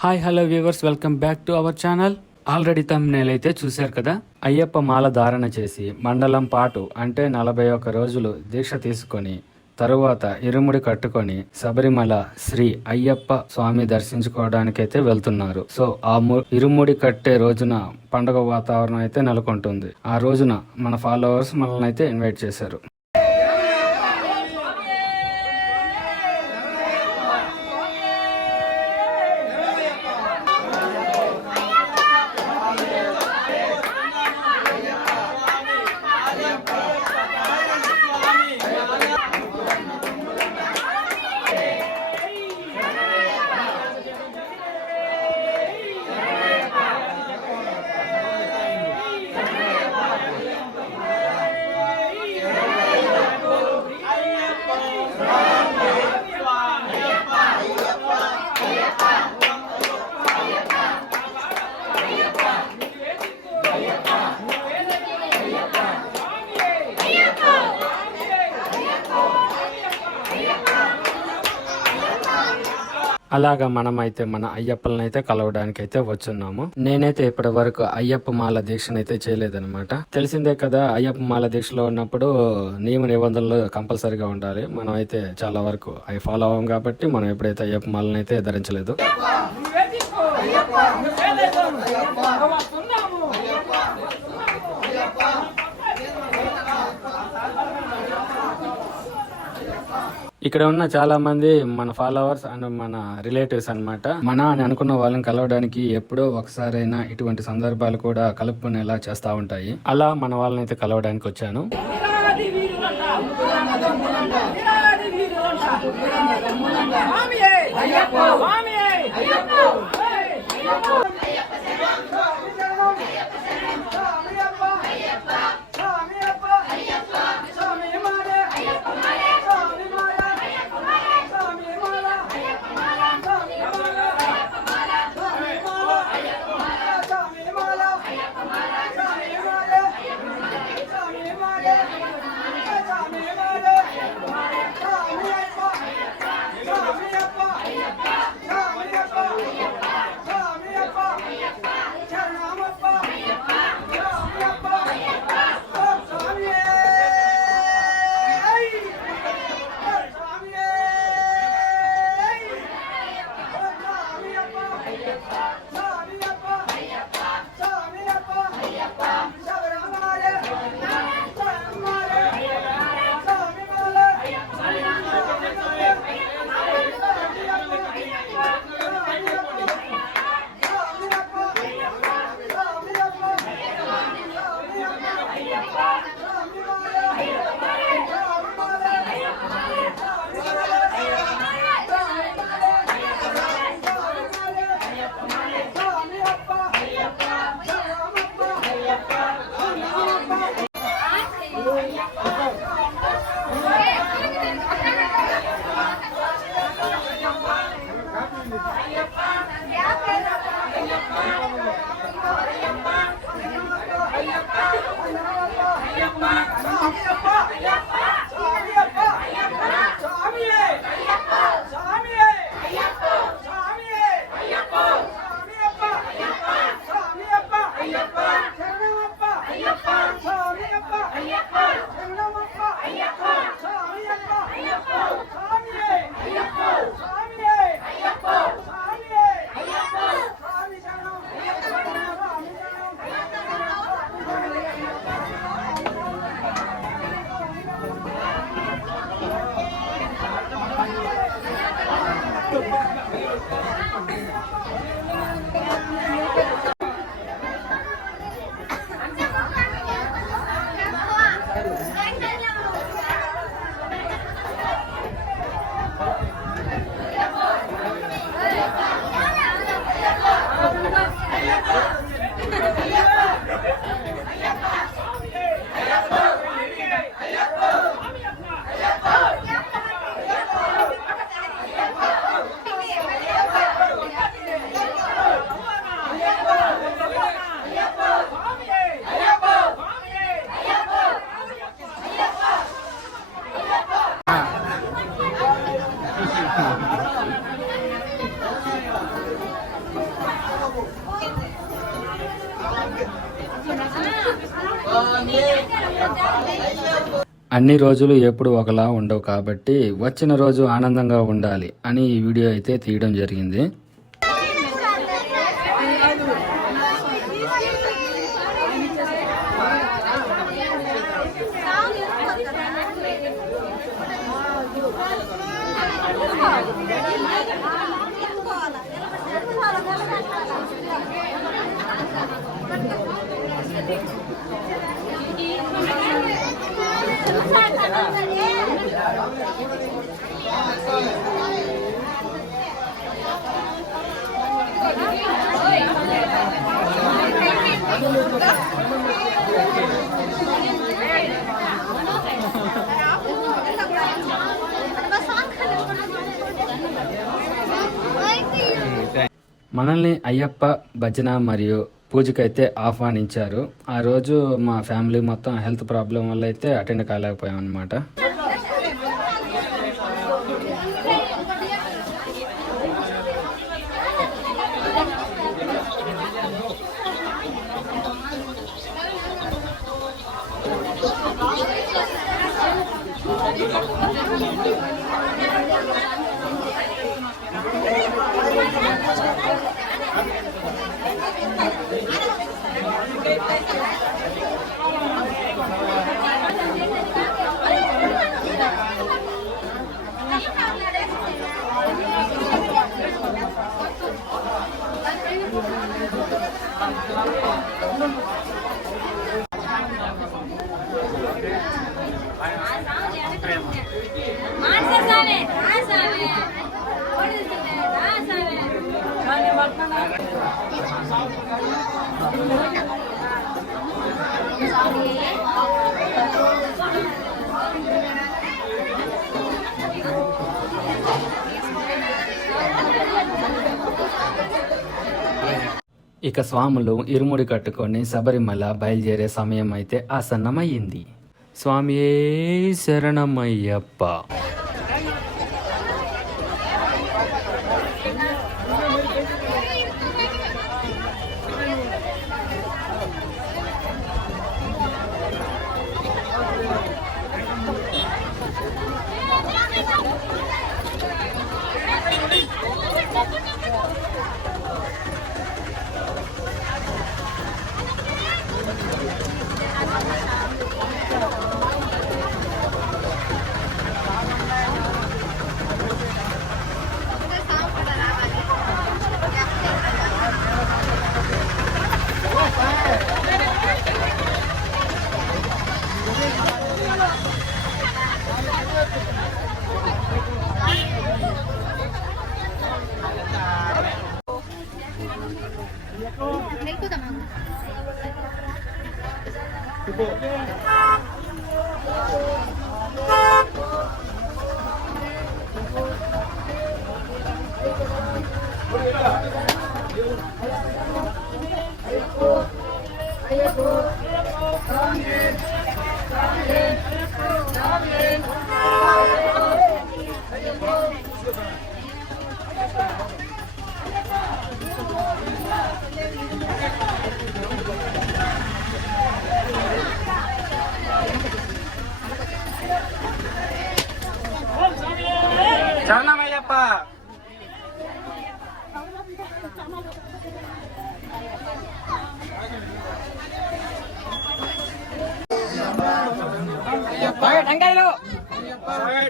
Hi hello viewers, welcome back to our channel. Already thumbnail అయితే చూశారు కదా. అయ్యప్ప మాల ధారణ చేసి మండలం పాటు అంటే 41 రోజులు దీక్ష తీసుకొని తరువాత ఇరుముడి కట్టుకొని శబరిమల శ్రీ అయ్యప్ప స్వామి దర్శించుకోవడానికైతే వెళ్తున్నారు. సో ఆ ఇరుముడి కట్టే రోజున పండుగ వాతావరణం అయితే నెలకొంటుంది. ఆ రోజున మన ఫాలోవర్స్ మనల్ని అయితే ఇన్వైట్ చేశారు. అలాగా మనమైతే మన అయ్యప్పలను అయితే కలవడానికి అయితే వచ్చున్నాము. నేనైతే ఇప్పటి వరకు అయ్యప్ప మాల దీక్షనైతే చేయలేదన్నమాట. తెలిసిందే కదా, అయ్యప్ప మాల దీక్షలో ఉన్నప్పుడు నియమ నిబంధనలు కంపల్సరీగా ఉండాలి. మనం అయితే చాలా వరకు అవి ఫాలో అవ్వం కాబట్టి మనం ఎప్పుడైతే అయ్యప్ప మాలను అయితే ధరించలేదు. ఇక్కడ ఉన్న చాలా మంది మన ఫాలోవర్స్ అండ్ మన రిలేటివ్స్ అన్నమాట. మన అని అనుకున్న వాళ్ళని కలవడానికి ఎప్పుడో ఒకసారైనా ఇటువంటి సందర్భాలు కూడా కలుపుకునేలా చేస్తా ఉంటాయి. అలా మన వాళ్ళని అయితే కలవడానికి వచ్చాను. అన్ని రోజులు ఎప్పుడు ఒకలా ఉండవు కాబట్టి వచ్చిన రోజు ఆనందంగా ఉండాలి అని ఈ వీడియో అయితే తీయడం జరిగింది. మనల్ని అయ్యప్ప భజన మరియు పూజకైతే ఆహ్వానించారు. ఆ రోజు మా ఫ్యామిలీ మొత్తం హెల్త్ ప్రాబ్లం వల్ల అయితే అటెండ్ కాలేకపోయాం అనమాట. ఇక స్వాములు ఇరుముడి కట్టుకొని శబరిమల బయలుదేరే సమయం అయితే ఆసన్నమయ్యింది. స్వామియే శరణమయ్యప్ప. శరణమయ్యప్ప. టెంకాయలు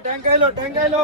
టెంకాయలు టెంకాయలు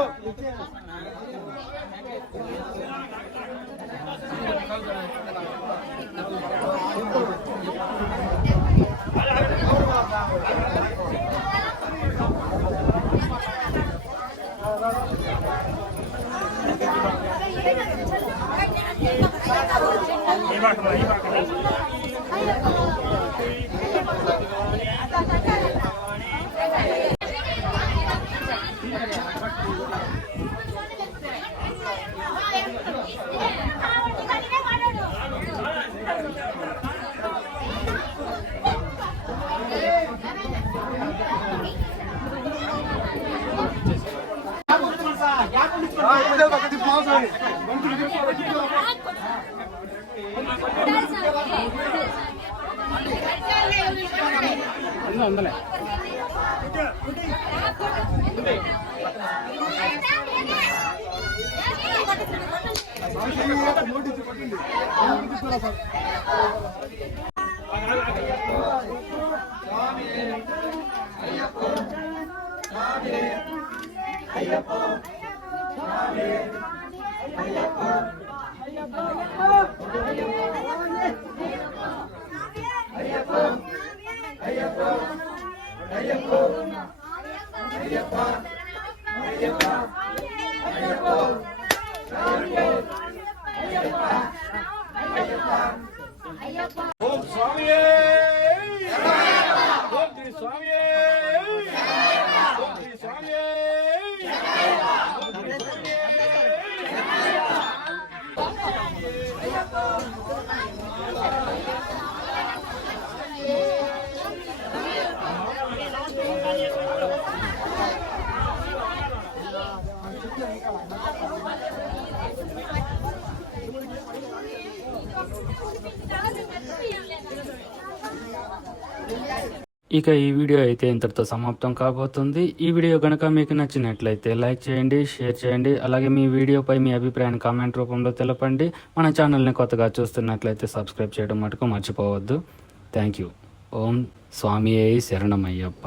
ఓం స్వామియే ఓం శ్రీ స్వామియే ఓం శ్రీ స్వామియే ఓం శ్రీ స్వామియే ఇక ఈ వీడియో అయితే ఇంతటితో సమాప్తం కాబోతుంది. ఈ వీడియో కనుక మీకు నచ్చినట్లయితే లైక్ చేయండి, షేర్ చేయండి. అలాగే మీ వీడియోపై మీ అభిప్రాయాన్ని కామెంట్ రూపంలో తెలపండి. మన ఛానల్ని కొత్తగా చూస్తున్నట్లయితే సబ్స్క్రైబ్ చేయడం మటుకు మర్చిపోవద్దు. Thank you. ఓం స్వామియే శరణమయ్యప్ప.